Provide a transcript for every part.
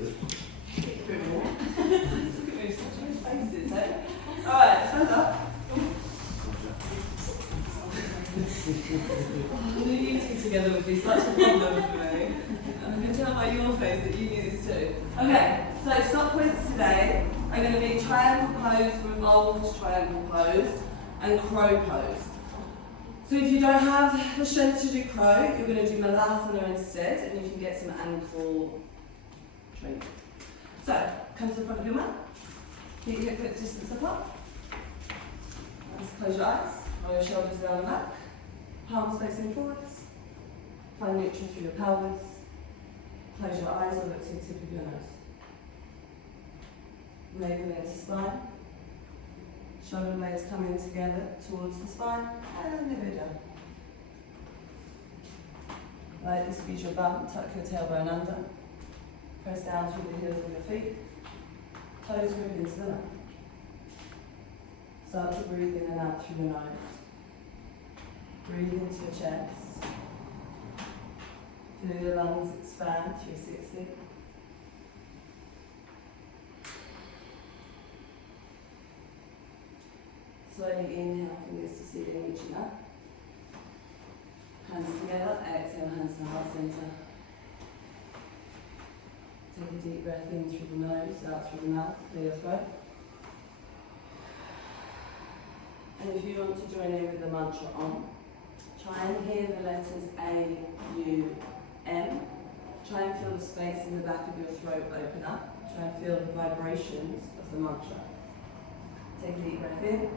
A bit more. Look at such faces, eh? Alright, stand up. You two together would be such a problem for me. I can tell by your face that you knew this too. Okay, so stop points today are going to be triangle pose, revolved triangle pose, and crow pose. So if you don't have the strength to do crow, you're going to do malasana instead, and you can get some ankle training. So, come to the front of your mat. Keep your hip width distance apart. Just close your eyes, roll your shoulders down the back. Palms facing forwards. Find neutral through your pelvis. Close your eyes or look to the tip of your nose. Moving into spine. Shoulder blades coming together towards the spine and lift it down. Lightly squeeze your bum, tuck your tailbone under. Press down through the heels of your feet. Toes move into the mat. Start to breathe in and out through your nose. Breathe into your chest. Feel your lungs expand 360. Slowly inhale, fingers to ceiling, reaching up. Hands together, exhale, hands to heart center. Take a deep breath in through the nose, out through the mouth, clear your throat. And if you want to join in with the mantra on, try and hear the letters A, U, M. Try and feel the space in the back of your throat open up. Try and feel the vibrations of the mantra. Take a deep breath in.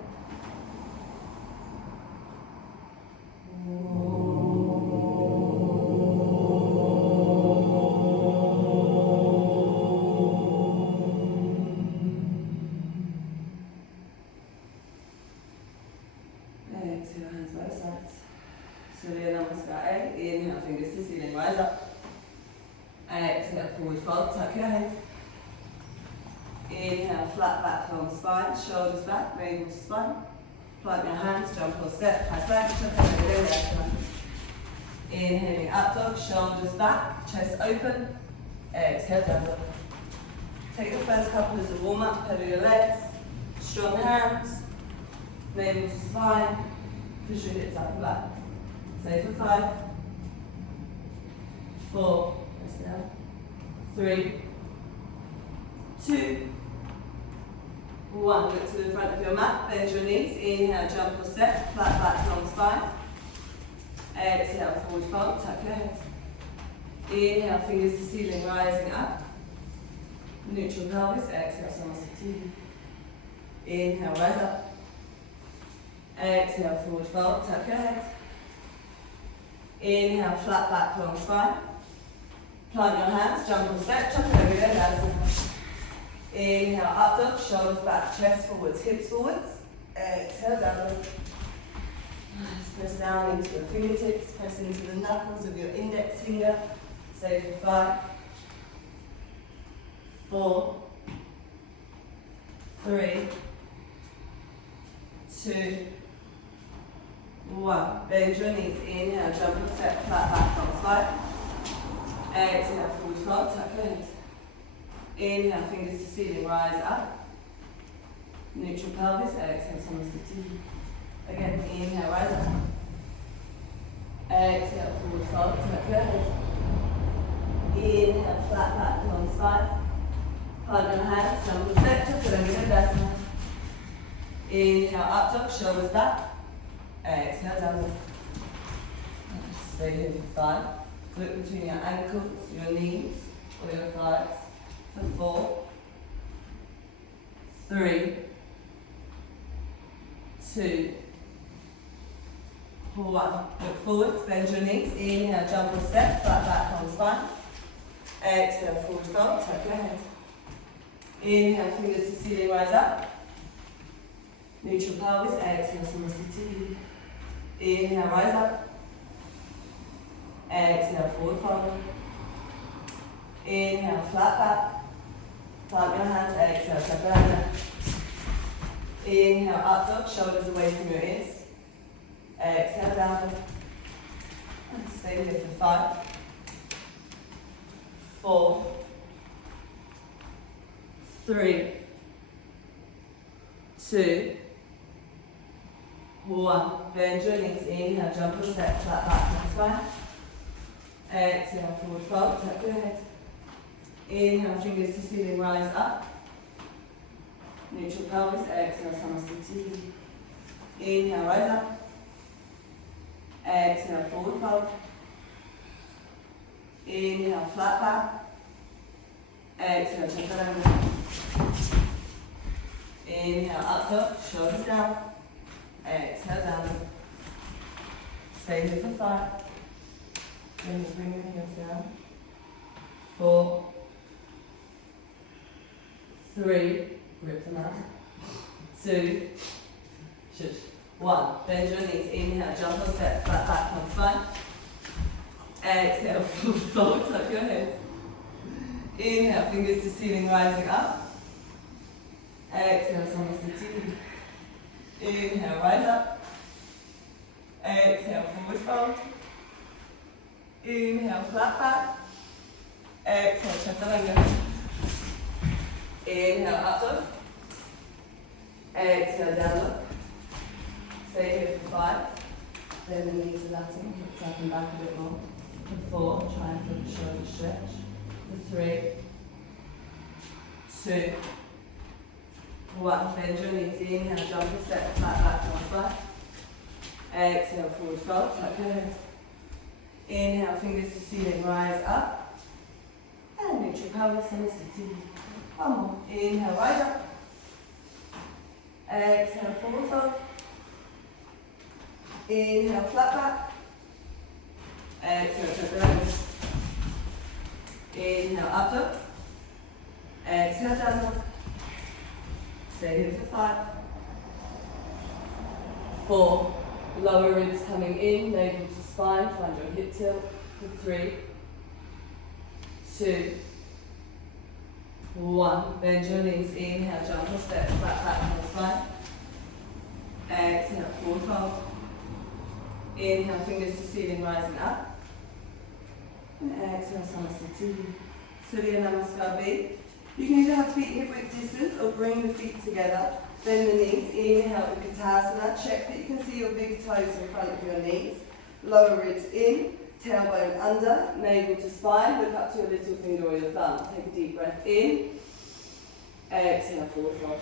Exhale, hands by the sides. Surya Namaskar. Inhale, fingers to ceiling, rise up. Exhale, forward fold, tuck your head. Inhale, flat back, long spine, shoulders back, navel to spine. Plant your hands, jump or step, high flexion, inhaling up dog, shoulders back, chest open. Exhale, down dog. Take the first couple as a warm up, pedal your legs, strong hands, navel to spine, push your hips up and back. Stay for 5, 4, rest down, 3, 2, 1. Look to the front of your mat, bend your knees, inhale, jump or step, flat back, long spine. Exhale, forward fold, tuck your head. Inhale, fingers to ceiling, rising up. Neutral pelvis, exhale, Samasthiti. Inhale, rise up. Exhale, forward fold, tuck your head. Inhale, flat back, long spine. Plant your hands, jump or step, chuck it over your legs. Inhale, up dog, shoulders back, chest forwards, hips forwards. Exhale, down dog. Press down into your fingertips, press into the knuckles of your index finger. Stay for 5, 4, 3, 2, 1. Bend your knees, inhale, jump and step, flat back, long spine. Exhale, forward fold, tuck your head. Inhale, fingers to ceiling, rise up. Neutral pelvis, exhale, Samasthiti. Again, inhale, rise up. Exhale, forward fold, tuck your head. Inhale, flat back, long spine. Plant your hands, jump and step, Chaturanga. Inhale, up dog, shoulders back. Exhale, down dog. Stay here for 5. Look between your ankles, your knees, or your thighs. For 4, 3, 2, 1. Look forwards, bend your knees. Inhale, jump or step, flat back, long spine. Exhale, forward fold, tuck your head. Inhale, fingers to ceiling, rise up. Neutral pelvis, exhale, Samasthiti. Inhale, rise up. Exhale, forward fold. Inhale, flat back. Plant your hands, exhale, Chaturanga. Inhale, up dog, shoulders away from your ears. Exhale, down dog. And stay here for 5, 4, 3, 2, 1. Bend your knees. Inhale, jump or step, flat back on the spine. Exhale, forward fold, tap your head. Inhale, fingers to ceiling, rise up. Neutral pelvis, exhale, Samasthiti. Inhale, rise up. Exhale, forward fold. Inhale, flat back. Exhale, chaturanga. Inhale, up dog, shoulders down. Exhale, down. Stay here for 5. Then you bring your heels down. 4, 3, grip them out. 2, shush. 1. Bend your knees. Inhale, jump or step, flat back on spine. Exhale, forward, tuck your head. Inhale, fingers to ceiling, rising up. Exhale, Samasthiti. Inhale, rise up. Exhale, forward fold. Inhale, flat back. Exhale, chaturanga. Inhale, up dog. Exhale, down dog. Stay here for 5. Then the knees are lateral, hips up and back a bit more. For 4, try and feel the shoulder stretch. For 3, 2, 1. Bend your knees. Inhale, jump and step, flat back on spine. Exhale, forward fold, tuck your head. Inhale, fingers to ceiling, rise up. And neutral pelvis, Samasthiti. One more. Inhale, rise up. Exhale, forward fold. Inhale, flat back. Exhale, chaturanga. Inhale, up dog. Exhale, down dog. Stay here for 5. 4. Lower ribs coming in, navel to spine, find your hip tilt. For 3, 2, 1. Bend your knees, inhale, jump or step, flat back on the spine. Exhale, forward fold. Inhale, fingers to ceiling, rising up. And exhale, Samasthiti. Surya Namaskar B. You can either have feet hip width distance or bring the feet together. Bend the knees, inhale, Utkatasana. Check that you can see your big toes in front of your knees. Lower ribs in, tailbone under, navel to spine. Look up to your little finger or your thumb. Take a deep breath in. Exhale, forward fold.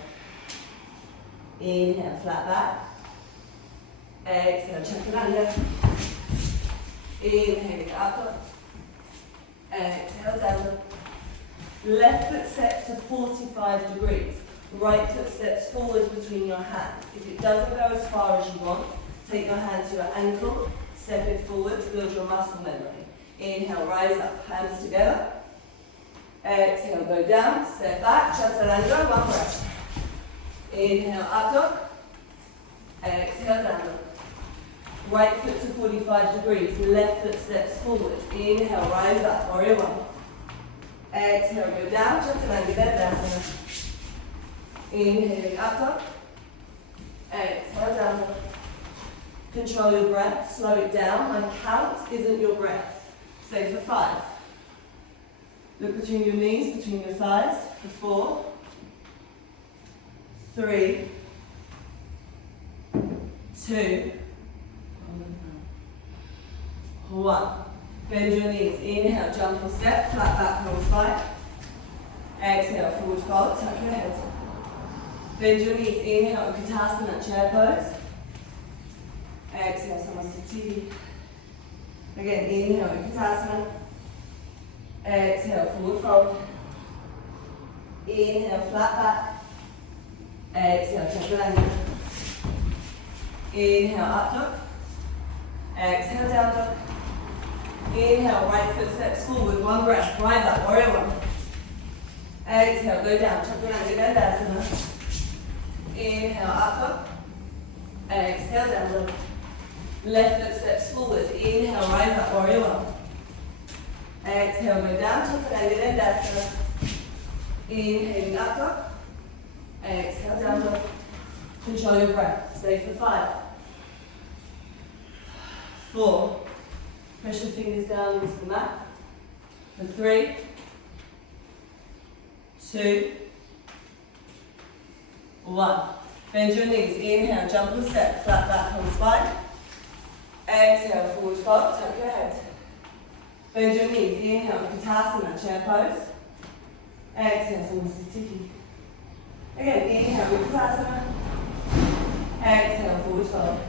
Inhale, flat back. Exhale, chaturanga. Inhaling up dog. Exhale, down dog. Left foot steps to 45 degrees. Right foot steps forward between your hands. If it doesn't go as far as you want, take your hand to your ankle, step it forward to build your muscle memory. Inhale, rise up, hands together. Exhale, go down, step back, chaturanga, one breath. Inhale, up dog. Exhale, down dog. Right foot to 45 degrees, left foot steps forward. Inhale, rise up, warrior 1. Exhale, go down, chaturanga, dandasana. Inhaling up dog. Exhale, down dog. Control your breath, slow it down. My count isn't your breath. Stay for 5. Look between your knees, between your thighs. For 4, 3, 2, 1. Bend your knees. Inhale, jump or step, flat back on spine. Exhale, forward fold, tuck your head. Bend your knees. Inhale, Utkatasana, chair pose. Exhale, Samasthiti. Again, inhale, Utkatasana. Exhale, forward fold. Inhale, flat back. Exhale, chaturanga. Inhale, up dog. Exhale, down dog. Inhale, right foot steps forward, one breath, rise up, warrior 1. Exhale, go down, chaturanga, dandasana. Inhale, up dog. Exhale, down dog. Left foot steps forward, inhale, rise up, warrior 1. Exhale, go down, chaturanga, dandasana. Inhaling, up dog. Exhale, down dog. Control your breath, stay for 5. 4. Press your fingers down into the mat. For 3, 2, 1. Bend your knees. Inhale, jump or step, flat back on spine. Exhale, forward fold, tuck your head. Bend your knees. Inhale, Utkatasana, chair pose. Exhale, Samastha Tiki. Again, inhale, Utkatasana. Exhale, forward fold.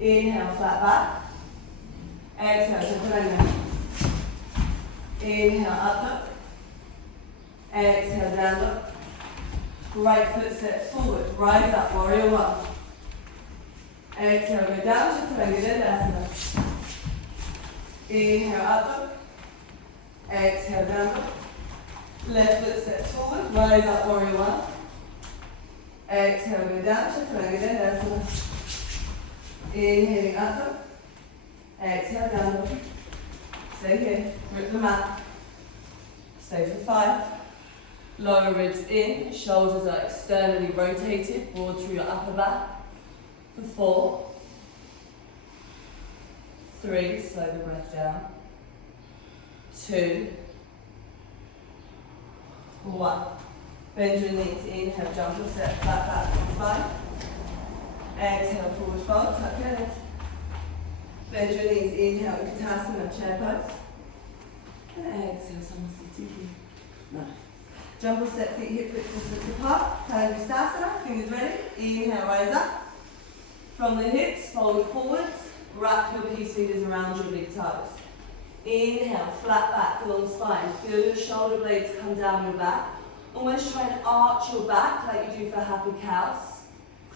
Inhale, flat back. Exhale, Chaturanga. Inhale, up dog. Exhale, down dog. Right foot steps forward, rise up, warrior 1. Exhale, go down, Chaturanga Dandasana. Inhale, up dog. Exhale, down dog. Left foot steps forward, rise up, warrior 1. Exhale, go down, Chaturanga Dandasana. Inhaling up dog. Exhale, down dog. Stay here, grip the mat. Stay for 5. Lower ribs in, shoulders are externally rotated, broad through your upper back. For 4. 3, slow the breath down. 2. 1. Bend your knees, inhale, jump or step, flat back on spine. Exhale, forward fold, tuck your head. Bend your knees, inhale, Utkatasana, chair pose. Exhale, Samastha Tiki. Nice. Jump or step, feet hip width distance apart. Kalandasana, fingers ready. Inhale, rise up. From the hips, fold forwards. Wrap your peace fingers around your big toes. Inhale, flat back, long spine. Feel your shoulder blades come down your back. Almost try and arch your back like you do for happy cows.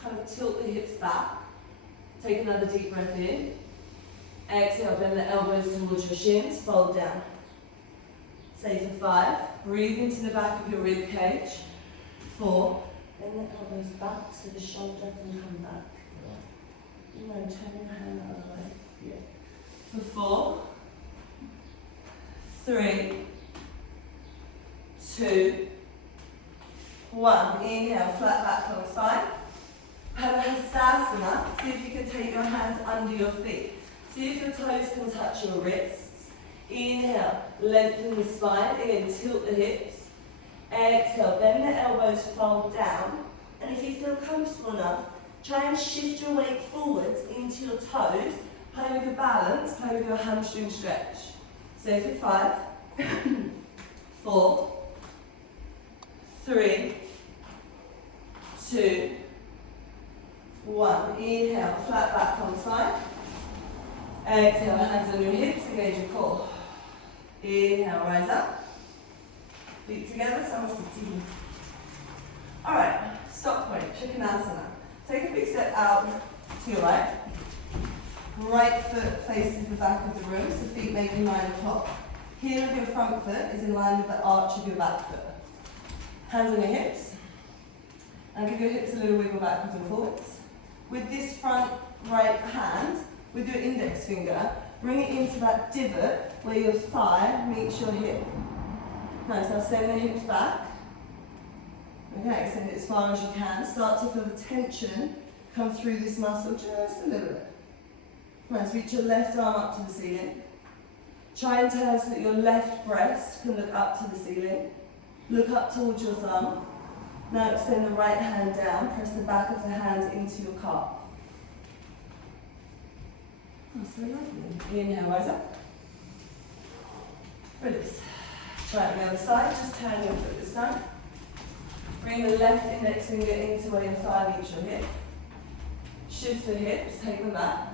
Kind of tilt the hips back. Take another deep breath in. Exhale, bend the elbows towards your shins, fold down. Stay for 5. Breathe into the back of your rib cage. 4. Bend the elbows back so the shoulder can come back. No, turn your hand the other way. Yeah. For 4. 3. 2. 1. Inhale, flat back on spine. Padahastasana. See if you can take your hands under your feet. See if your toes can touch your wrists. Inhale, lengthen the spine. Again, tilt the hips. Exhale, bend the elbows, fold down. And if you feel comfortable enough, try and shift your weight forwards into your toes. Play with your balance, play with your hamstring stretch. Stay for 5, 4, 3, 2, 1. Inhale, flat back on spine. Exhale, hands on your hips, engage your core. Inhale, rise up. Feet together, Samastha Tiki. Alright, stop point, Trikonasana. Take a big step out to your right. Right foot faces the back of the room, so feet make in line with top. Heel of your front foot is in line with the arch of your back foot. Hands on your hips. And give your hips a little wiggle backwards and forwards. With this front right hand, with your index finger, bring it into that divot where your thigh meets your hip. Nice, now send the hips back. Okay, send it as far as you can. Start to feel the tension come through this muscle just a little bit. Nice, reach your left arm up to the ceiling. Try and turn so that your left breast can look up to the ceiling. Look up towards your thumb. Now extend the right hand down, press the back of the hand into your calf. That's very lovely. Inhale, rise up. Release. Try it on the other side, just turn your foot this time. Bring the left index finger into where your thigh meets your hip. Shift the hips, take them back.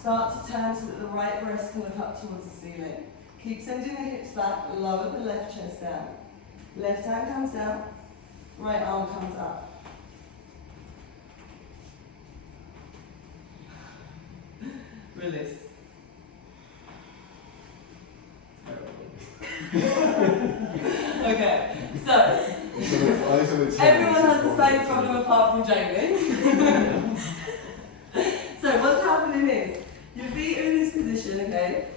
Start to turn so that the right breast can look up towards the ceiling. Keep sending the hips back, lower the left chest down. Left hand comes down, right arm comes up. Release. Okay, so everyone has the same problem apart from Jamie. So what's happening is, your feet are in this position, okay?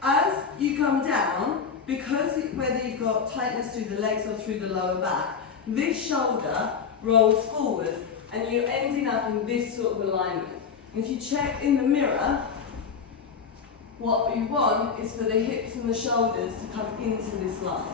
As you come down, because whether you've got tightness through the legs or through the lower back, this shoulder rolls forward and you're ending up in this sort of alignment. And if you check in the mirror, what you want is for the hips and the shoulders to come into this line.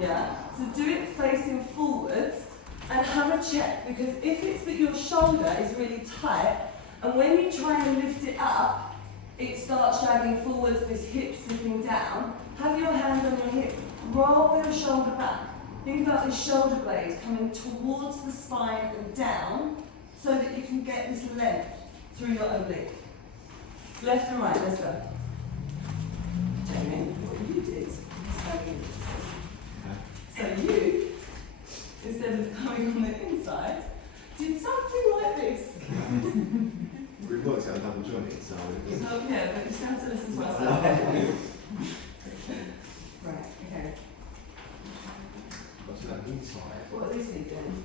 Yeah? So do it facing forwards and have a check, because if it's that your shoulder is really tight and when you try and lift it up, it starts dragging forwards, this hip slipping down, have your hand on your hip, roll your shoulder back. Think about this shoulder blade coming towards the spine and down so that you can get this length through your oblique. Left and right, let's go. Jamie, what you did is so you, instead of coming on the inside, did something like this. We've worked out double jointed, so it doesn't. Oh yeah, but you still have to listen to myself. Right, okay. What's that inside? What are these feet doing?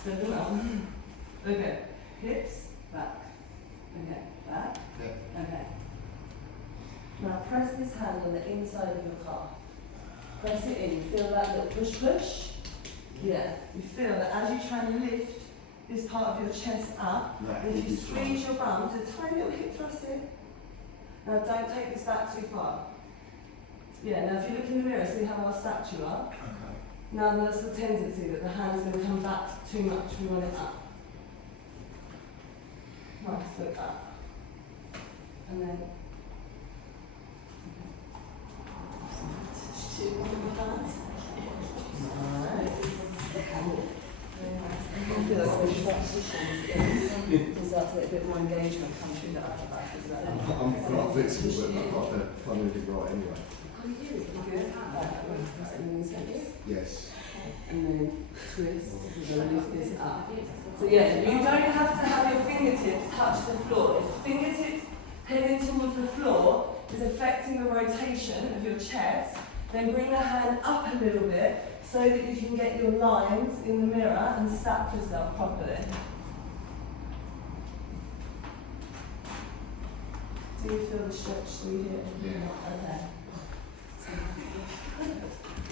Spread them out. Okay, hips, back. Okay, back. Yeah. Okay. Now press this hand on the inside of your calf. Press it in. You feel that little push push? Yeah. You feel that as you try and lift this part of your chest up, Like and if you this squeeze your bum to a tiny little hip thrust in. Now don't take this back too far. Yeah, now if you look in the mirror, see how well stacked you are? Okay. Now there's the tendency that the hand's going to come back too much. We want it up. Nice, look up. And then I feel like when transitions you start to get a bit more engagement come through the upper back as well. I'm quite flexible, but I've got to find anything right anyway. Yes. And then twist, we're going to lift this up. So yeah, you don't have to have your fingertips touch the floor. If fingertips heading towards the floor is affecting the rotation of your chest, then bring the hand up a little bit so that you can get your lines in the mirror and stack yourself properly. Do you feel the stretch through here? Yeah. Okay.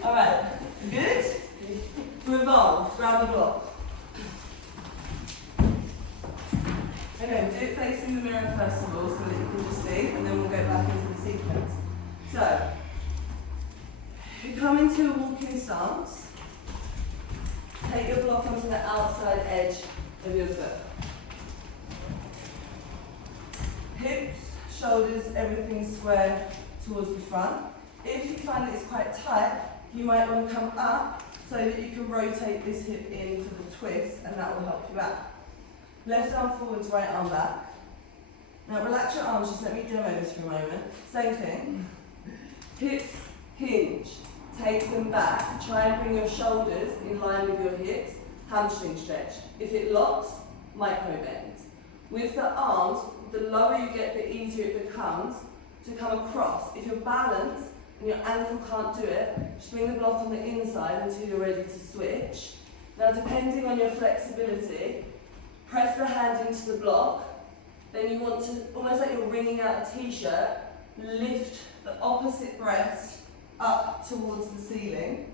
Alright, good? Revolve, grab a block. Okay, do it facing the mirror first of all so that you can just see, and then we'll go back into the sequence. So, you come into a walking stance, take your block onto the outside edge of your foot. Hips, shoulders, everything square towards the front. If you find that it's quite tight, you might want to come up so that you can rotate this hip in for the twist, and that will help you out. Left arm forwards, right arm back. Now relax your arms, just let me demo this for a moment. Same thing. Hips hinge, take them back, try and bring your shoulders in line with your hips, hamstring stretch. If it locks, micro bend. With the arms, the lower you get, the easier it becomes to come across. If you're balanced and your ankle can't do it, just bring the block on the inside until you're ready to switch. Now depending on your flexibility, press the hand into the block, then you want to, almost like you're wringing out a t-shirt, lift the opposite breast up towards the ceiling.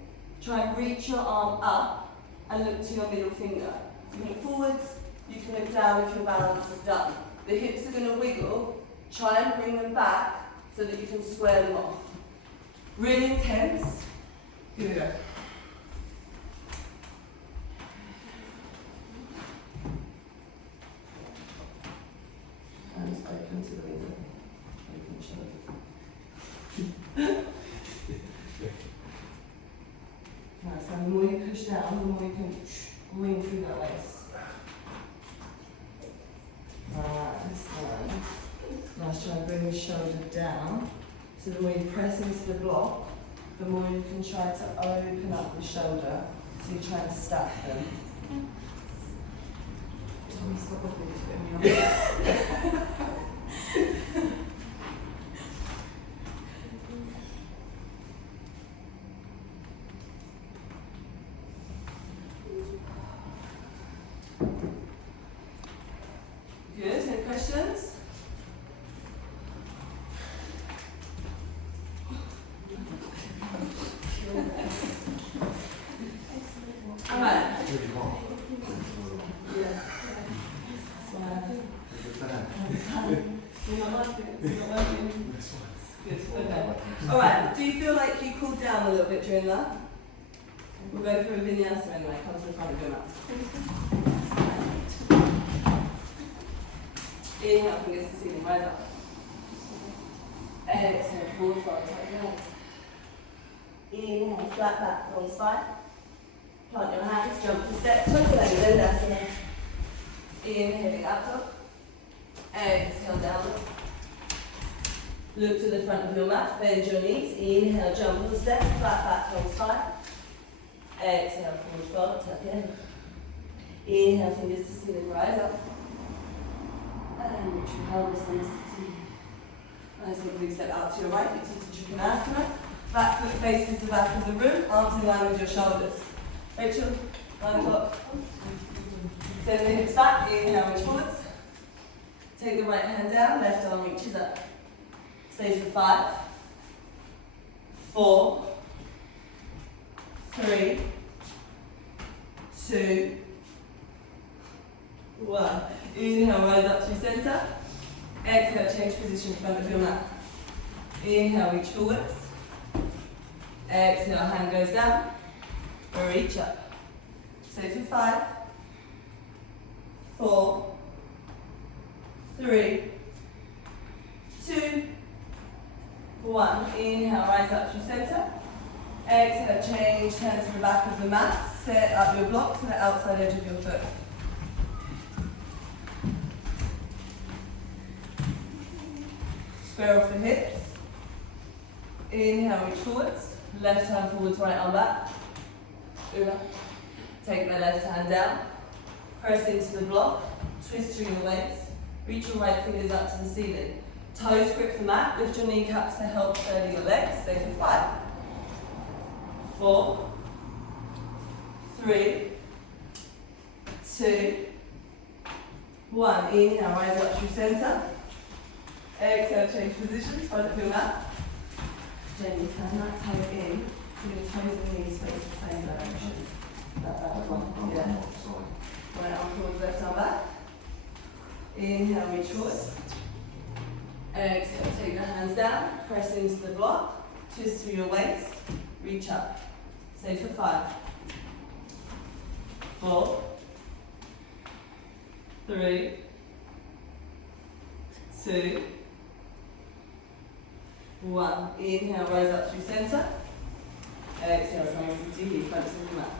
Try and reach your arm up and look to your middle finger. You can look forwards, you can look down if your balance is done. The hips are going to wiggle, try and bring them back so that you can square them off. Really intense. Here we go. Hands open to the window. Open shoulder. Right, so the more you push down, the more you can wing through that waist. Right, this one. Now let's try and bring the shoulder down. So the more you press into the block, the more you can try to open up the shoulder. So you try and stack them. Stop looking at me. Good, any questions? Alright. Yeah. You're not working? It's not working? Good, okay. Alright, do you feel like you cooled down a little bit during that? We'll go through a vinyasa anyway. Come to the front of your mat. Inhale, fingers to ceiling, rise up. Exhale, forward fold, take your hands. Inhale, flat back, long spine. Plant your hands, jump and step, toes down, Vinyasana. Inhaling up dog. Exhale, down dog. Look to the front of your mat, bend your knees. Inhale, jump and step, flat back, long spine. Exhale, forward fold, tuck in. Inhale, fingers to ceiling, rise up. And reach your pelvis, thumbs to tea. Nice little big step out to your right, into Trikonasana. Back foot faces the back of the room, arms in line with your shoulders. Rachel, 9 o'clock. Send the hips back, inhale, reach forwards. Take the right hand down, left arm reaches up. Stay for 5, 4, 3, 2, 1. Inhale, rise up to center. Exhale, change position in front of your mat. Inhale, reach forwards. Exhale, hand goes down. Reach up. Stay for 5, 4, 3, 2, 1. Inhale, rise up to center. Exhale, change, turn to the back of the mat. Set up your block to the outside edge of your foot. Square off the hips. Inhale, reach forwards. Left hand forwards, right arm back. Take the left hand down. Press into the block. Twist through your waist. Reach your right fingers up to the ceiling. Toes grip the mat. Lift your kneecaps to help steady your legs. Stay for 5, 4, 3, 2, 1. Inhale, rise up through center. Exhale, change positions, front of your mat. Gently turn that toe in, so your toes and knees face the same direction. That one, yeah. Right arm towards left arm back. Inhale, reach forwards. Exhale, take the hands down, press into the block, twist through your waist, reach up. Stay for 5, 4, 3, 2, 1. Inhale, rise up through center. Exhale, nice and deep, front to the mat.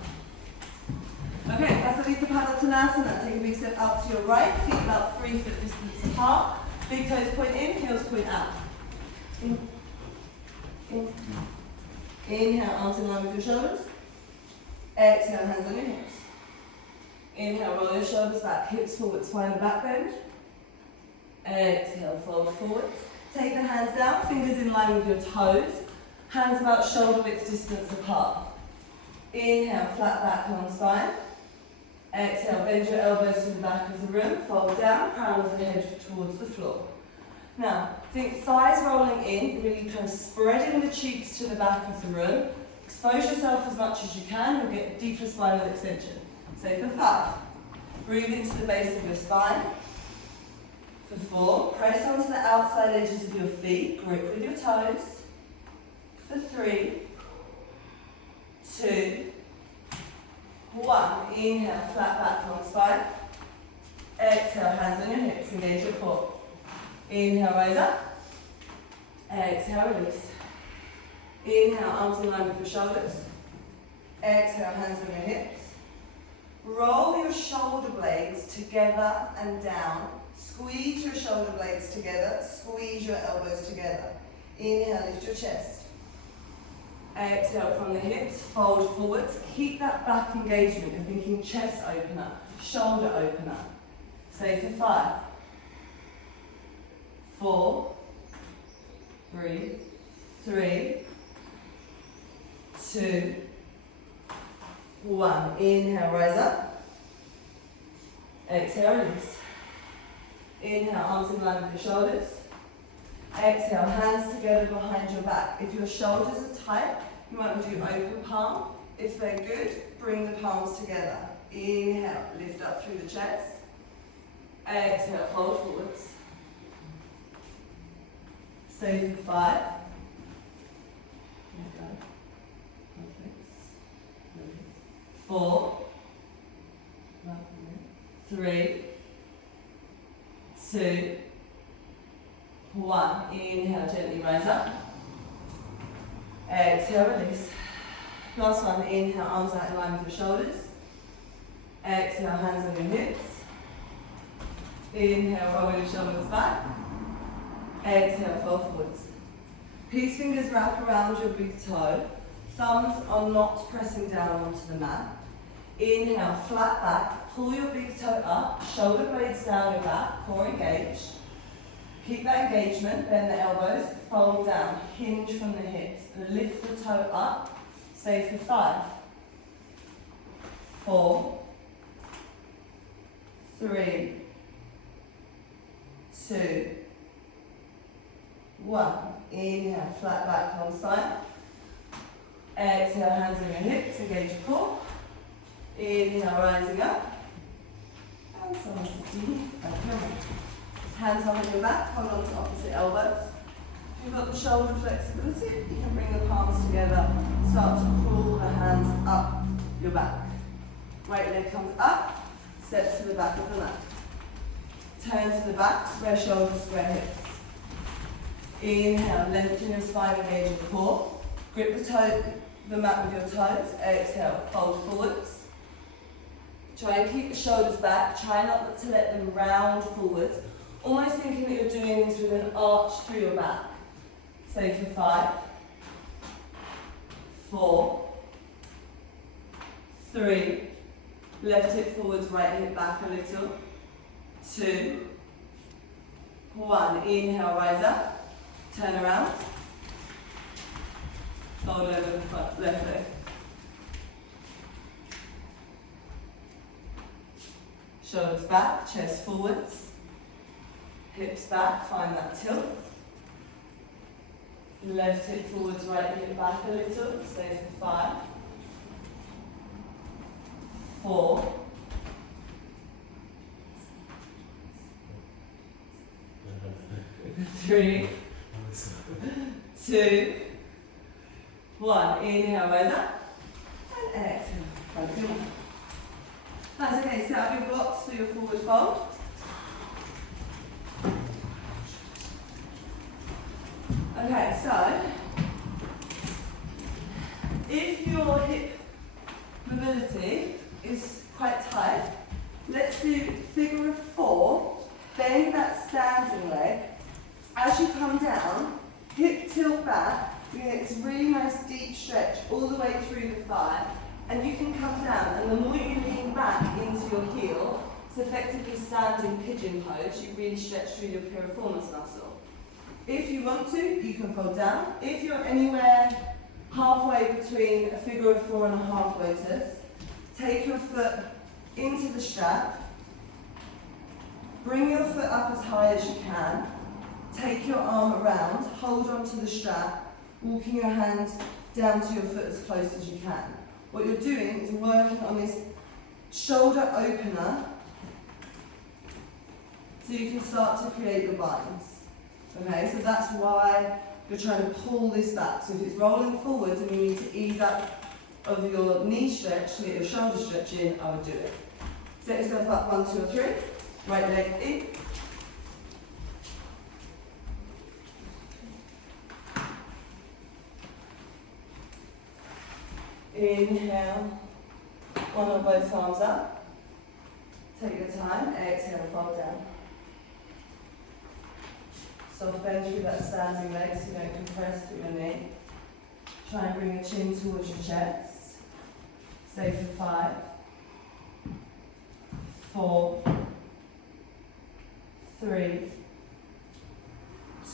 Okay, Kasalita Padottanasana. Take a big step out to your right, feet about 3 foot distance apart. Big toes point in, heels point out. In. In. Inhale, arms in line with your shoulders. Exhale, hands on your hips. Inhale, roll your shoulders back, hips forwards, find the back bend. Exhale, fold forwards. Take the hands down, fingers in line with your toes. Hands about shoulder width distance apart. Inhale, flat back, long spine. Exhale, bend your elbows to the back of the room. Fold down, crown of the head towards the floor. Now, think thighs rolling in, really kind of spreading the cheeks to the back of the room. Expose yourself as much as you can. You'll get a deeper spinal extension. Stay for 5. Breathe into the base of your spine. For 4, press onto the outside edges of your feet. Grip with your toes. For 3, 2, 1. Inhale, flat back, long spine. Exhale, hands on your hips, engage your core. Inhale, rise up. Exhale, release. Inhale, arms in line with your shoulders. Exhale, hands on your hips. Roll your shoulder blades together and down. Squeeze your shoulder blades together. Squeeze your elbows together. Inhale, lift your chest. Exhale from the hips, fold forwards. Keep that back engagement. You're thinking chest opener, shoulder opener. Stay for 5, 4, 3, 2, 1. Inhale, rise up. Exhale, release. Inhale, arms in line with your shoulders. Exhale, hands together behind your back. If your shoulders are tight, you want to do open palm. If they're good, bring the palms together. Inhale, lift up through the chest. Exhale, fold forwards. Stay for 5. 4, 3, 2, 1. Inhale, gently rise up. Exhale, release. Last one, inhale, arms out in line with your shoulders. Exhale, hands on your hips. Inhale, roll your shoulders back. Exhale, fall forwards. Peace fingers wrap around your big toe. Thumbs are not pressing down onto the mat. Inhale, flat back, pull your big toe up, shoulder blades down your back, core engaged. Keep that engagement, bend the elbows, fold down, hinge from the hips, lift the toe up, stay for 5, 4, 3, 2, 1. Inhale, flat back, long side. Exhale, hands on your hips, engage your core. Inhale, rising up. And someone sitting. Hands on your back, hold on to opposite elbows. If you've got the shoulder flexibility, you can bring the palms together. Start to pull the hands up your back. Right leg comes up, steps to the back of the mat. Turn to the back, square shoulders, square hips. Inhale, lengthen your spine, engage your core. Grip the mat with your toes. Exhale, fold forwards. Try and keep the shoulders back. Try not to let them round forwards. Almost thinking that you're doing this with an arch through your back. Stay for 5, 4, 3, left hip forwards, right hip back a little, 2, 1. Inhale, rise up, turn around, fold over the front, left leg. Shoulders back, chest forwards. Hips back, find that tilt. Left hip forwards, right hip back a little. Stay for 5, 4, 3, 2, 1. Inhale, rise up. And exhale. That's okay, set up your blocks for your forward fold. Okay, so if your hip mobility is quite tight, let's do figure of 4, bend that standing leg. As you come down, hip tilt back, you get this really nice deep stretch all the way through the thigh, and you can come down, and the more you lean back into your heel, it's effectively standing pigeon pose, you really stretch through your piriformis muscle. If you want to, you can fold down. If you're anywhere halfway between a figure of 4 and a half lotus, take your foot into the strap, bring your foot up as high as you can, take your arm around, hold onto the strap, walking your hand down to your foot as close as you can. What you're doing is working on this shoulder opener so you can start to create your binds. Okay, so that's why you're trying to pull this back. So if it's rolling forwards and you need to ease up of your knee stretch to get your shoulder stretch in, I would do it. Set yourself up, 1, 2 or 3. Right leg in. Inhale, one or both arms up. Take your time, exhale, fold down. Soft bend through that standing leg so you don't compress through your knee. Try and bring your chin towards your chest. Stay for 5, 4, 3,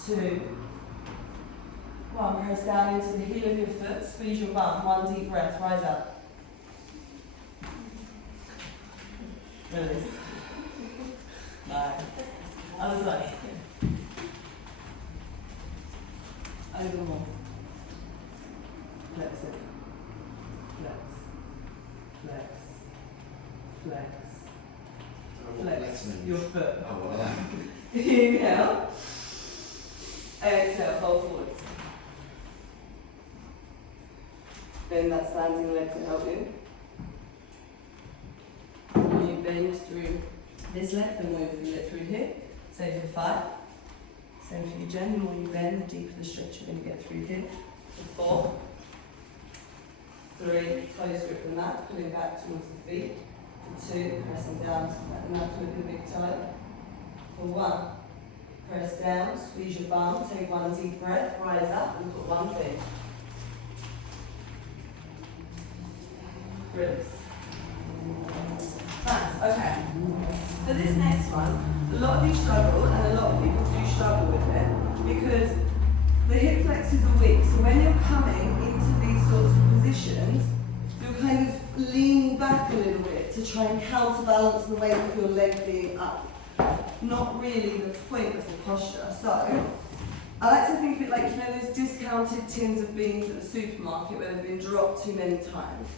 2, 1. Press down into the heel of your foot, squeeze your bum. 1 deep breath, rise up. Release. Nice. Other side. Over more. Flex it. Flex. Flex. Flex. Flex your foot. Oh, well. Inhale. Exhale, fold forwards. Bend that standing leg to help you. bend through this leg, the more you feel it through here. Same for 5. Same for you, Jen. The more you bend, the deeper the stretch you're going to get through here. For 4. 3, toes grip the mat, pulling back towards the feet. For 2, pressing down to the knuckle of your big toe. For 1, press down, squeeze your bum, take 1 deep breath, rise up and put 1 thing. Release. Nice, okay. For this next one, a lot of you struggle, and a lot of people do struggle with it, because the hip flexors are weak, so when you're coming into these sorts of positions, you're kind of leaning back a little bit to try and counterbalance the weight of your leg being up. Not really the point of the posture. So, I like to think of it like, you know, those discounted tins of beans at the supermarket where they've been dropped too many times.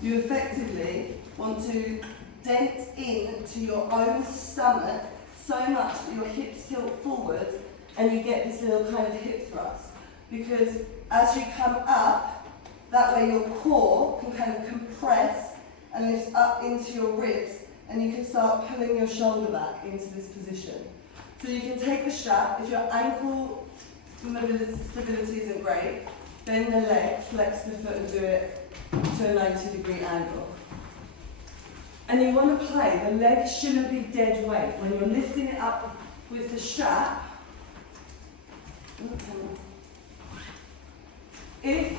You effectively want to dent into your own stomach so much that your hips tilt forwards and you get this little kind of hip thrust. Because as you come up, that way your core can kind of compress and lift up into your ribs, and you can start pulling your shoulder back into this position. So you can take the strap. If your ankle stability isn't great, bend the leg, flex the foot and do it to a 90-degree angle. And you want to play, the leg shouldn't be dead weight. When you're lifting it up with the strap, if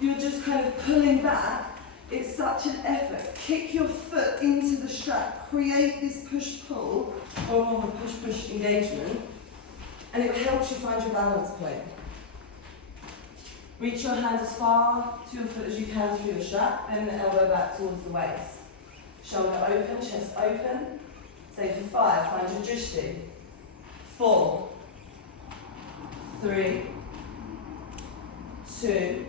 you're just kind of pulling back, it's such an effort. Kick your foot into the strap, create this push-pull, or more of a push-push engagement, and it helps you find your balance point. Reach your hand as far to your foot as you can through the strap, bend the elbow back towards the waist. Shoulder open, chest open. Stay for 5, find your drishti. 4, 3, 2,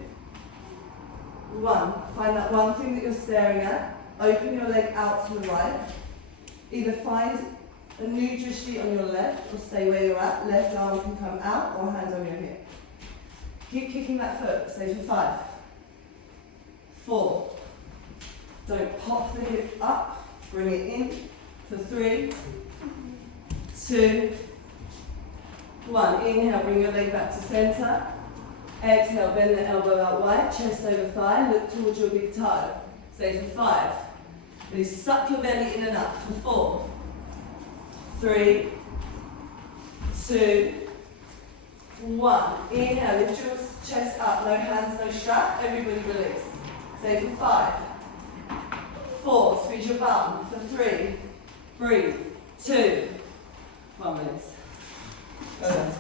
1. Find that one thing that you're staring at. Open your leg out to the right. Either find a new drishti on your left or stay where you're at. Left arm can come out or hands on your hip. Keep kicking that foot. Stay for 5, 4. Don't pop the hip up. Bring it in. For 3, 2, 1. Inhale, bring your leg back to center. Exhale, bend the elbow out wide, chest over thigh, look towards your big toe. Stay for 5. Really suck your belly in and up. For 4, 3, 2, 1. Inhale, lift your chest up, no hands, no strap. Everybody release. Stay for 5, 4, squeeze your bum. For 3, breathe. 2, 1, release. Go down.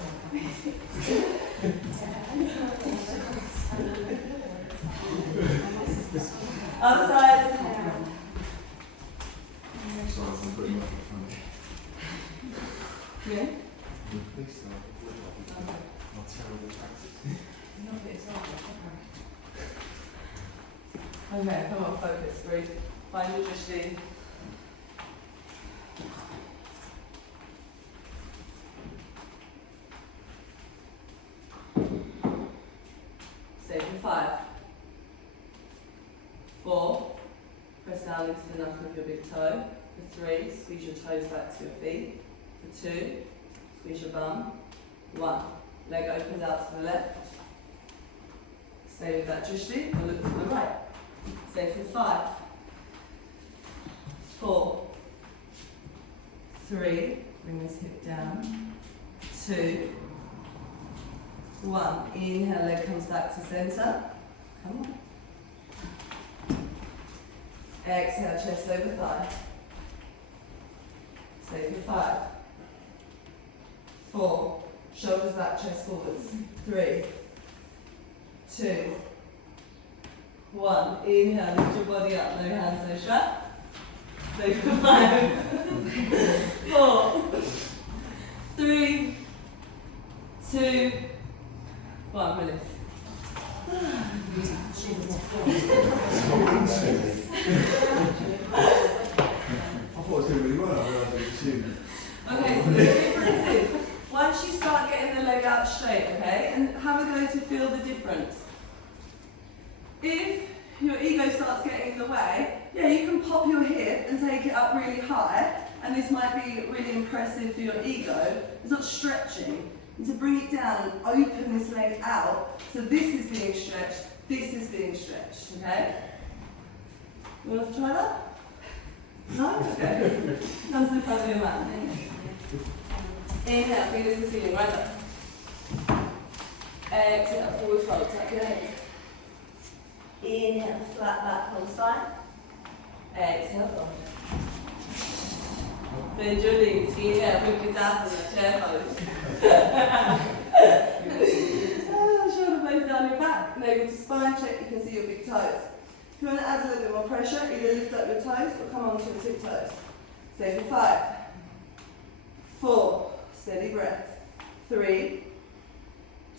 Other side. Yeah? Okay, come on, focus, breathe. Find your drishti. Stay for 5, 4, press down into the knuckle of your big toe. For 3, squeeze your toes back to your feet. For 2, squeeze your bum. 1, leg opens out to the left. Stay with that drishti or look to the right. Stay for 5, 4, 3, bring this hip down. 2, 1, inhale, leg comes back to center. Come on. Exhale, chest over thigh. Stay for 5, 4, shoulders back, chest forwards. 3, 2, 1. Inhale, lift your body up, no hands, no strap. Stay for 5, 4, 3, 2, 1. Release. I thought it was doing really well. I realised it was too. Okay, so the difference is, once you start getting the leg out straight, okay, and have a go to feel the difference. If your ego starts getting in the way, yeah, you can pop your hip and take it up really high, and this might be really impressive for your ego. It's not stretching. And to bring it down and open this leg out, so this is being stretched, this is being stretched, okay? You want to try that? No? Okay. Come to the front of your mat. Inhale, fingers to the ceiling, right up. Exhale, forward fold, tuck your head. Inhale, flat back on spine. Exhale, fold. Bend your knees. Inhale, Vipassana, chair pose. Shoulder blades down your back. Navel to spine, check, you can see your big toes. If you want to add a little bit more pressure, either lift up your toes or come onto your tiptoes. Stay for 5, 4, steady breath, 3,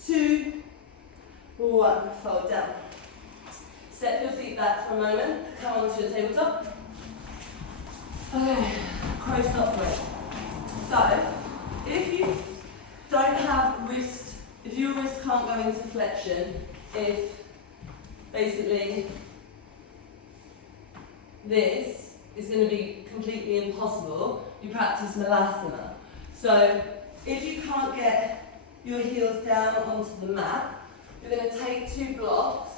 2, 1, fold down. Step your feet back for a moment, come onto your tabletop. Okay, crow stop breath. So, if you don't have wrist, if your wrist can't go into flexion, if basically this is going to be completely impossible, you practice Malasana. So, if you can't get your heels down onto the mat, you're going to take 2 blocks,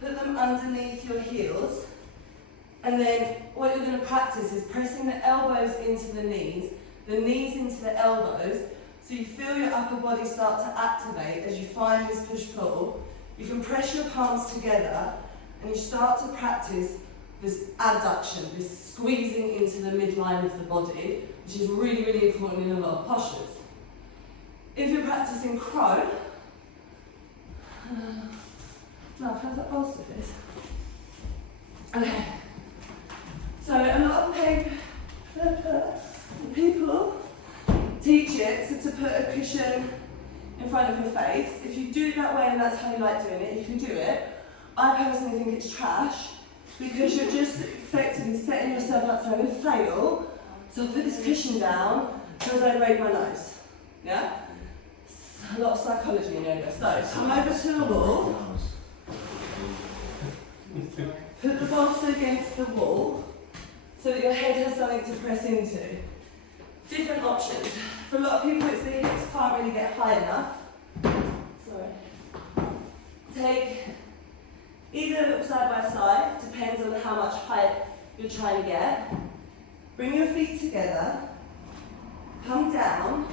put them underneath your heels, and then what you're going to practice is pressing the elbows into the knees into the elbows, so you feel your upper body start to activate as you find this push-pull. You can press your palms together, and you start to practice this adduction, this squeezing into the midline of the body, which is really, really important in a lot of postures. If you're practicing crow, now how's that bolster please? Okay. So a lot of people teach it so to put a cushion in front of your face. If you do it that way and that's how you like doing it, you can do it. I personally think it's trash because you're just effectively setting yourself up, so I'm going to fail. So I'll put this cushion down as I break my nose. Yeah? A lot of psychology in yoga. So come over to the wall. Put the bolster against the wall so that your head has something to press into. Different options. For a lot of people, it's the hips can't really get high enough. Sorry. Take either side by side, depends on how much height you're trying to get. Bring your feet together. Come down.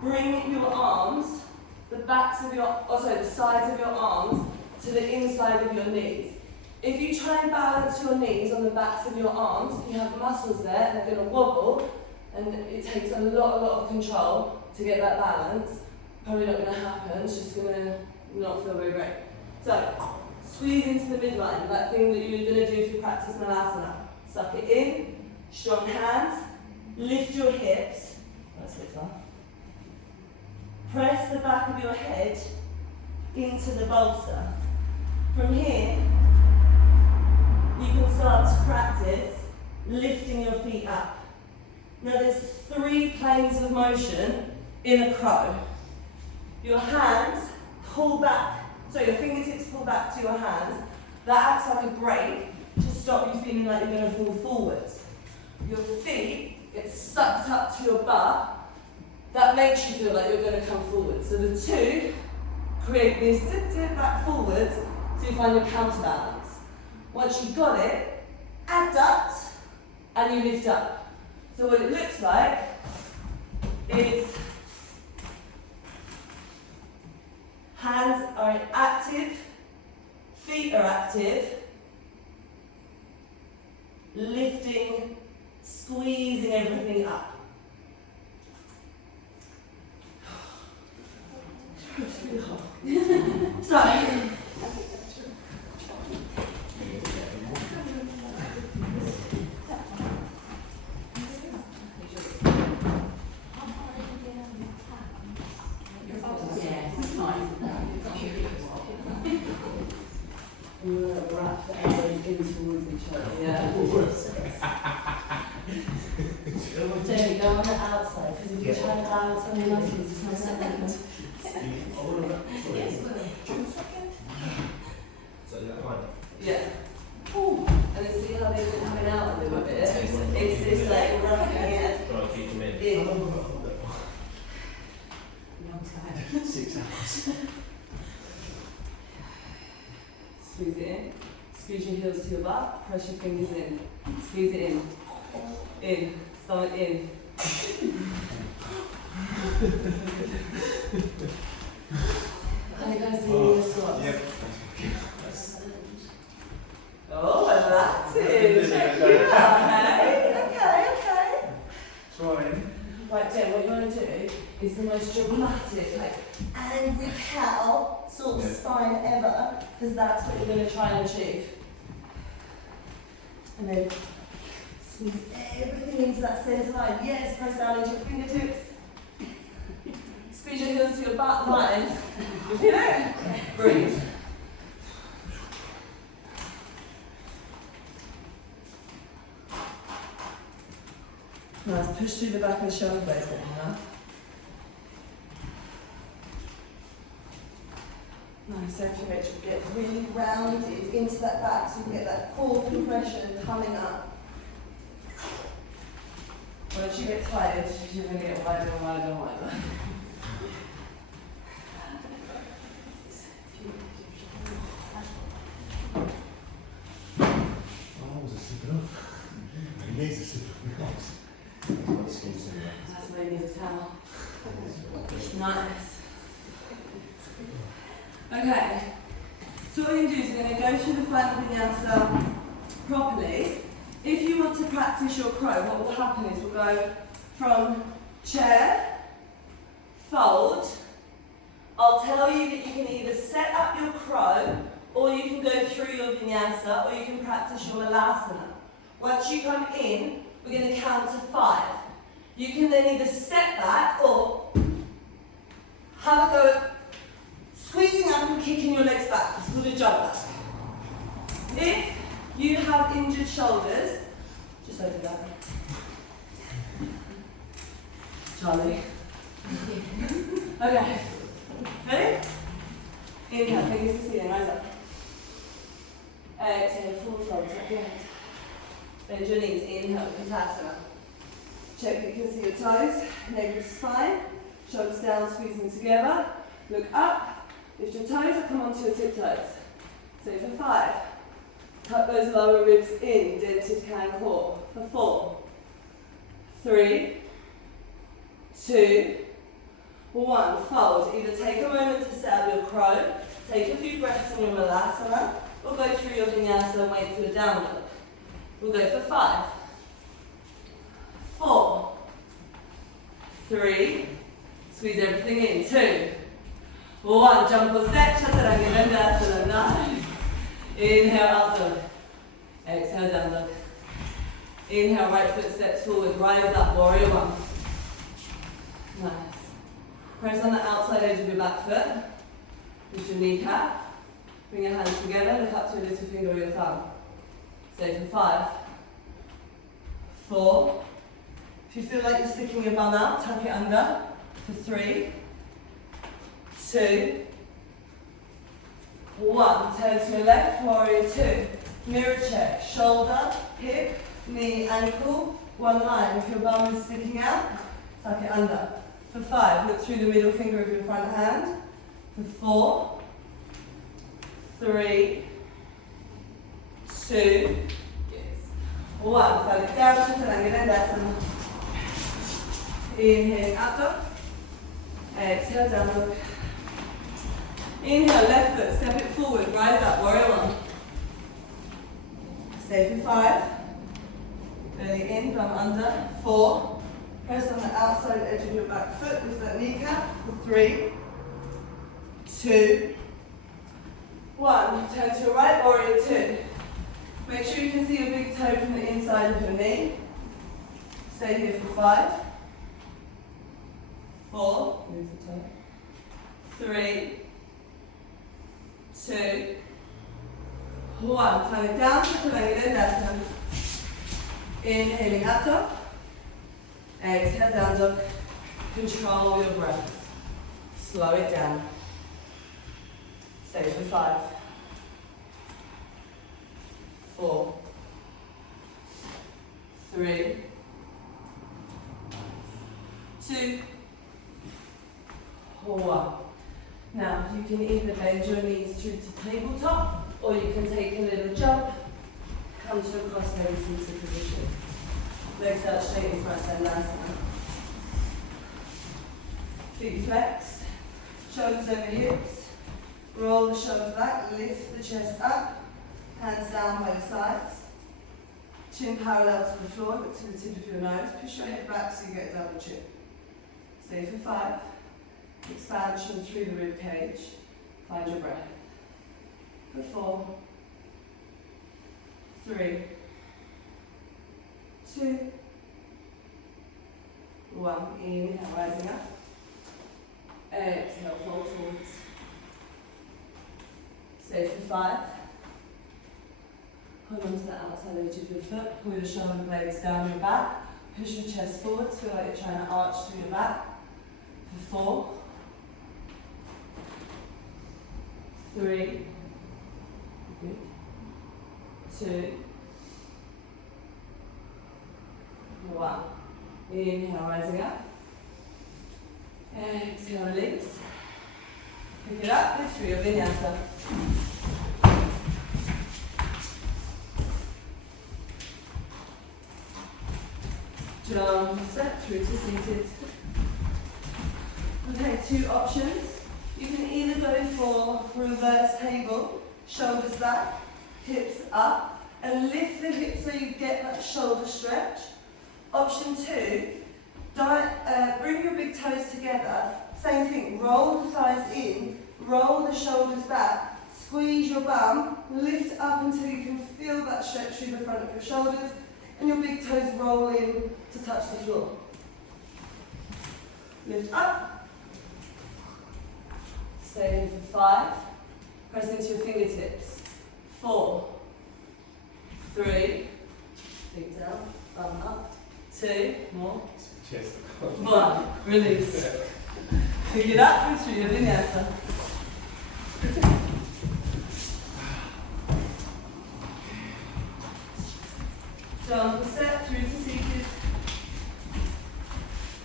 Bring your arms, the sides of your arms to the inside of your knees. If you try and balance your knees on the backs of your arms, you have muscles there, they're going to wobble, and it takes a lot of control to get that balance. Probably not going to happen, it's just going to not feel very great. So, squeeze into the midline, that thing that you're going to do if you practice Malasana. Suck it in, strong hands, lift your hips, that's it far. Press the back of your head into the bolster. From here, you can start to practice lifting your feet up. Now there's 3 planes of motion in a crow. Your hands pull back, so your fingertips pull back to your hands. That acts like a brake to stop you feeling like you're going to fall forwards. Your feet get sucked up to your butt. That makes you feel like you're going to come forward. So the 2 create this dip back forwards so you find your counterbalance. Once you've got it, adduct and you lift up. So what it looks like is hands are active, feet are active, lifting, squeezing everything up. It's really hot. So, wrap the elbows in towards each other. Yeah. Jamie, go on the outside, because if you try to balance on your muscles, it's not so good. in. Long time. 6 hours. Squeeze it in. Squeeze your heels to your butt. Press your fingers in. Squeeze it in. In. Stomach in. How you guys doing your squats? Yep. Oh, I like it. Check you out, hey? Okay. Trying. Right, Jen, what you want to do is the most dramatic, like, angry cow sort of spine ever, because that's what you're going to try and achieve. And then squeeze everything into that centre line. Yes, press down into your fingertips. Squeeze your heels to your butt line. You feel it? Breathe. Nice, push through the back of the shoulder blades a bit now. Nice, every Rachel, get really rounded into that back so you can get that core compression coming up. Once you get tired, you're going to get wider and wider and wider. Arms are slipping off. My knees are slipping off. That's why you need a towel. Nice. Okay, so what you're going to do is you're going to go through the final vinyasa properly. If you want to practice your crow, what will happen is we'll go from chair, fold. I'll tell you that you can either set up your crow, or you can go through your vinyasa, or you can practice your malasana. Once you come in, we're going to count to 5. You can then either step back or have a go at squeezing up and kicking your legs back. It's called a jump back. If you have injured shoulders, just open that. Charlie. Okay. Ready? Inhale, fingers to ceiling, rise up. Exhale, full fold, tuck your head. Bend your knees, inhale, Uttanasana. Check that you can see your toes, leg to spine, shoulders down, squeeze them together. Look up, lift your toes, come onto your tiptoes. So for 5, tuck those lower ribs in, dented can core. For 4, 3, 2, 1. Fold. Either take a moment to set up your crow, take a few breaths in your malasana, or go through your vinyasa and wait for your down dog. We'll go for 5, 4, 3, squeeze everything in, 2, 1, jump or step, chaturanga dandasana, nice. Inhale, up dog. Exhale, down dog. Inhale, right foot steps forward, rise up, warrior 1. Nice. Press on the outside edge of your back foot. Lift your kneecap. Bring your hands together, look up to your little finger or your thumb. Stay for 5, 4. If you feel like you're sticking your bum out, tuck it under. For 3, 2, 1. Turn to your left, warrior 2. Mirror check, shoulder, hip, knee, ankle, one line. If your bum is sticking out, tuck it under. For 5, look through the middle finger of your front hand. For 4, 3, 2, yes, 1. Float it down, chaturanga dandasana. Inhaling up dog. Exhale, down dog. Inhale, left foot, step it forward, rise up, warrior 1. Stay for 5. Belly in, bum under. 4. Press on the outside edge of your back foot with that kneecap. For 3, 2, 1. Turn to your right, warrior 2. Make sure you can see your big toe from the inside of your knee. Stay here for 5, 4, move the toe. 3, 2, 1. Find it down, chaturanga dandasana. Inhaling up dog. Exhale, down dog. Control your breath. Slow it down. Stay for 5, 4, 3, 2, 1. Now, you can either bend your knees through to tabletop, or you can take a little jump, come to a cross-legged seated position. Legs out straight in front, and asana. Feet flexed, shoulders over hips, roll the shoulders back, lift the chest up, hands down both sides. Chin parallel to the floor, but to the tip of your nose. Push your head back so you get a double chin. Stay for 5. Expansion through the rib cage. Find your breath. For 4, 3, 2, 1. Inhale, rising up. Exhale, fold forwards. Stay for 5. Hold on to the outside edge of your foot. Pull your shoulder blades down your back. Push your chest forwards. Feel like you're trying to arch through your back. For 4, 3, good, 2, 1. Inhale, rising up. Exhale, release. Pick it up, lift through your vinyasa. Jump, step through to seated. Okay, 2 options. You can either go for reverse table, shoulders back, hips up, and lift the hips so you get that shoulder stretch. Option 2, bring your big toes together. Same thing, roll the thighs in, roll the shoulders back, squeeze your bum, lift up until you can feel that stretch through the front of your shoulders, and your big toes roll in to touch the floor. Lift up, stay in for 5, press into your fingertips. 4, 3, feet down, bum up, 2, more, Chest. 1, release. Pick it up and through your vinyasa. Jump a step through to seated.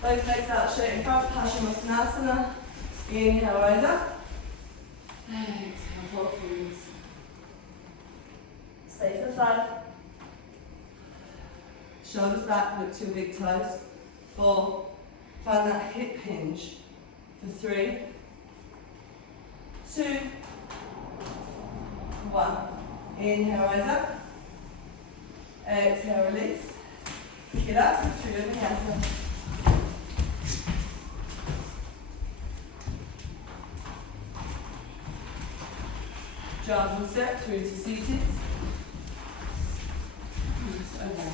Both legs out straight in front, Paschimottanasana. Inhale, rise up. Exhale, fold forwards. Stay for 5. Shoulders back, look to your big toes. 4, find that hip hinge. For 3, 2, 1. Inhale, rise up. Exhale, release. Pick it up through your vinyasa. Jump and step through to seated. Okay.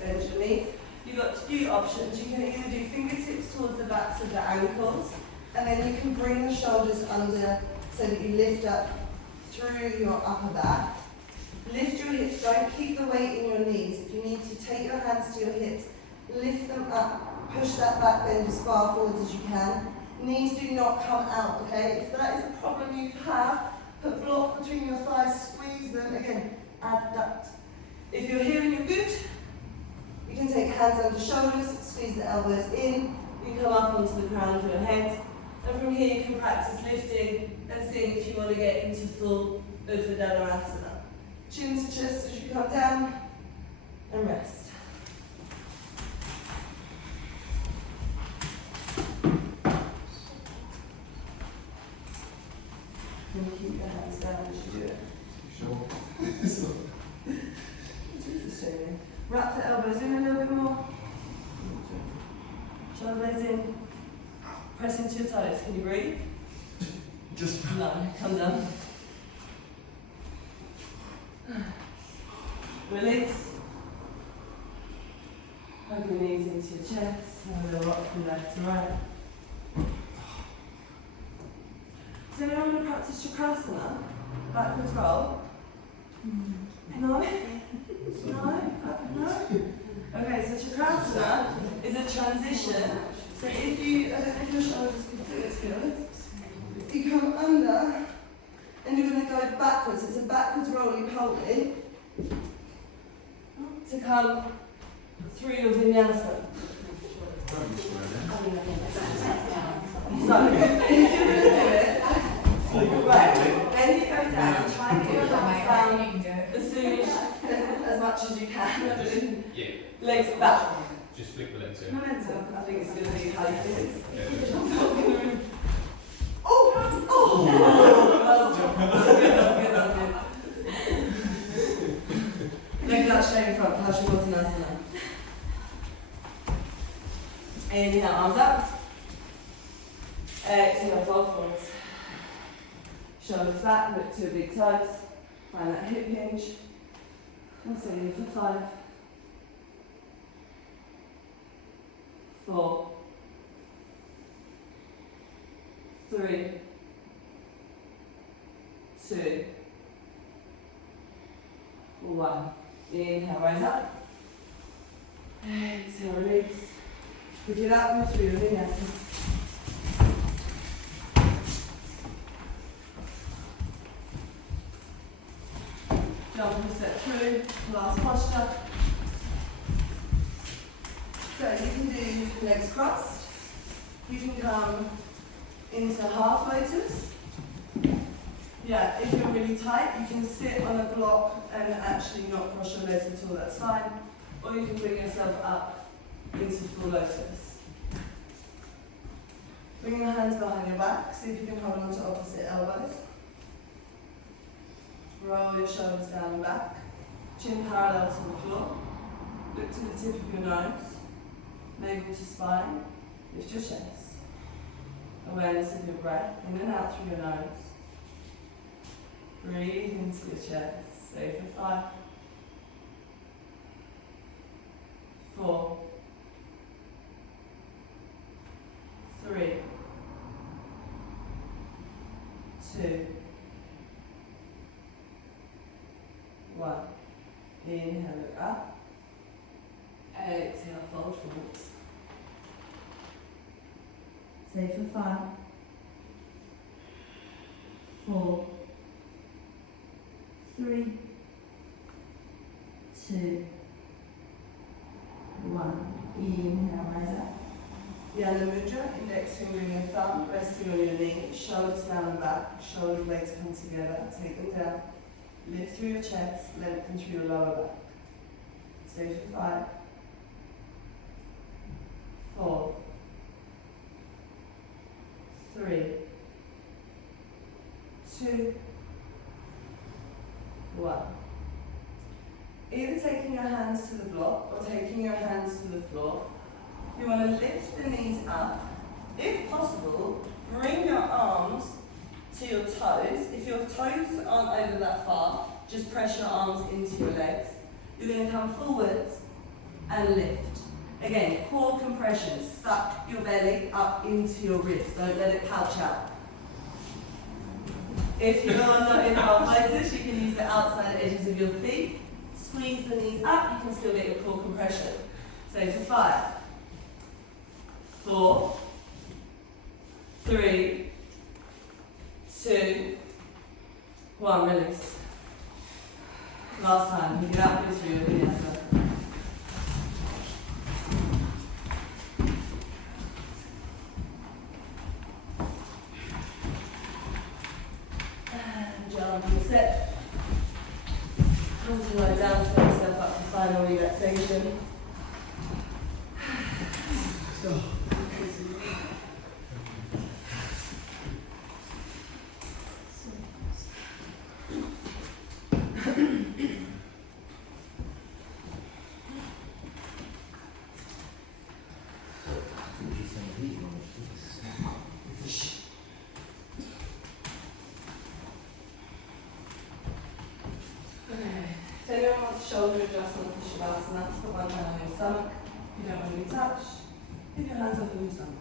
Bend your knees. You've got 2 options. You can either do fingertips towards the backs of the ankles, and then you can bring the shoulders under so that you lift up through your upper back. Lift your hips, don't keep the weight in your knees. If you need to, take your hands to your hips, lift them up, push that back bend as far forwards as you can. Knees do not come out, okay? If that is a problem you have, put block between your thighs, squeeze them, again, adduct. If you're here and you're good, you can take hands under shoulders, squeeze the elbows in, you come up onto the crown of your head, and from here you can practice lifting and seeing if you want to get into full Urdhva Dhanurasana. Chin to chest as you come down, and rest. And keep your hands down as you do it. Sure. Jesus, Jamie. Wrap the elbows in a little bit more. Shoulder blades in. Press into your toes. Can you breathe? Just No, come down. Release. Hug your knees into your chest. And a little rock from left to right. Does anyone want to practice Chakrasana? Backwards roll? No? No? No? Okay, so Chakrasana is a transition. So if you, I don't know if your shoulders can do it, to be honest. You come under, and you're going to go backwards. It's a backwards roly-poly to come through your vinyasa. bring your fingers down. So, if you're going to do it, right, then you go down, try and get your hands down as much as you can. Yeah. Legs back. Just flick the legs in. Momentum. I think it's going to be how you do this. Yeah. Oh! That was good. Legs out straight in front, Paschimottanasana. Inhale, arms up. Exhale, fold forwards. Shoulders back, look to your big toes. Find that hip hinge. And stay here for 5, 4, 3, 2, 1. Inhale, rise up. Exhale, release. We do that with 3 vinyasa. Jump and step through, last posture. So you can do legs crossed. You can come into half lotus. Yeah, if you're really tight, you can sit on a block and actually not cross your legs at all, that's fine. Or you can bring yourself up into full lotus. Bring your hands behind your back, see if you can hold on to opposite elbows. Roll your shoulders down and back. Chin parallel to the floor. Look to the tip of your nose. Navel to spine. Lift your chest. Awareness of your breath. In and out through your nose. Breathe into your chest. Stay for 5, 4, 3, 2, 1. Inhale, look up. Exhale, fold forwards. Stay for 5, 4, 3, 2, 1. Inhale, rise up. Yana Mudra, index finger in your thumb, resting on your knee, shoulders down and back, shoulder blades come together, take them down. Lift through your chest, lengthen through your lower back. Stay for 5, 4, 3, 2, 1. Either taking your hands to the block or taking your hands to the floor. You want to lift the knees up. If possible, bring your arms to your toes. If your toes aren't over that far, just press your arms into your legs. You're going to come forwards and lift. Again, core compression. Suck your belly up into your ribs. Don't let it pouch out. If you're not in half lotus, you can use the outside edges of your feet. Squeeze the knees up, you can still get your core compression. So for 5, 4, 3, 2, 1, release. Last time, pick it up, go through your vinyasa. And jump and step. Come to lie down, set yourself up for final relaxation. So anyone wants shoulder adjustment for Shavasana, put one hand on your stomach. If you don't want to be touched, keep your hands up on your stomach.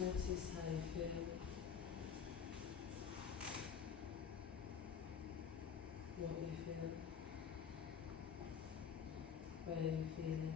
Notice how you feel. What you feel. Where you feel it.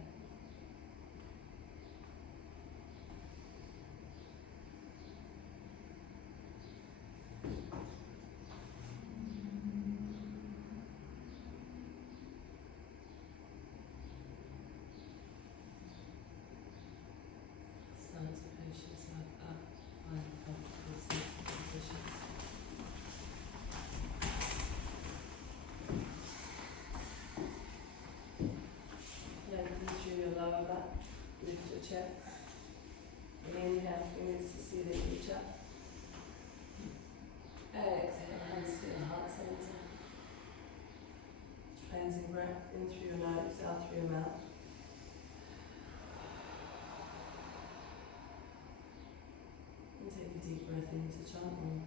Start to push yourself up, find a comfortable seated position. Lengthen through your lower back, lift your chest. Inhale, fingers to see the reach up. Exhale, hands to your heart center. Cleansing breath in through your nose, out through your mouth. And take a deep breath in to chant on.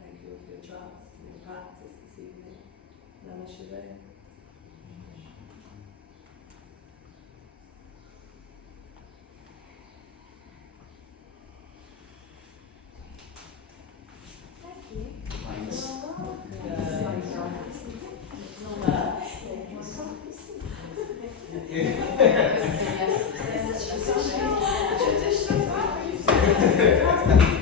Thank you for your trust and your practice this evening. Namaste. Yeah.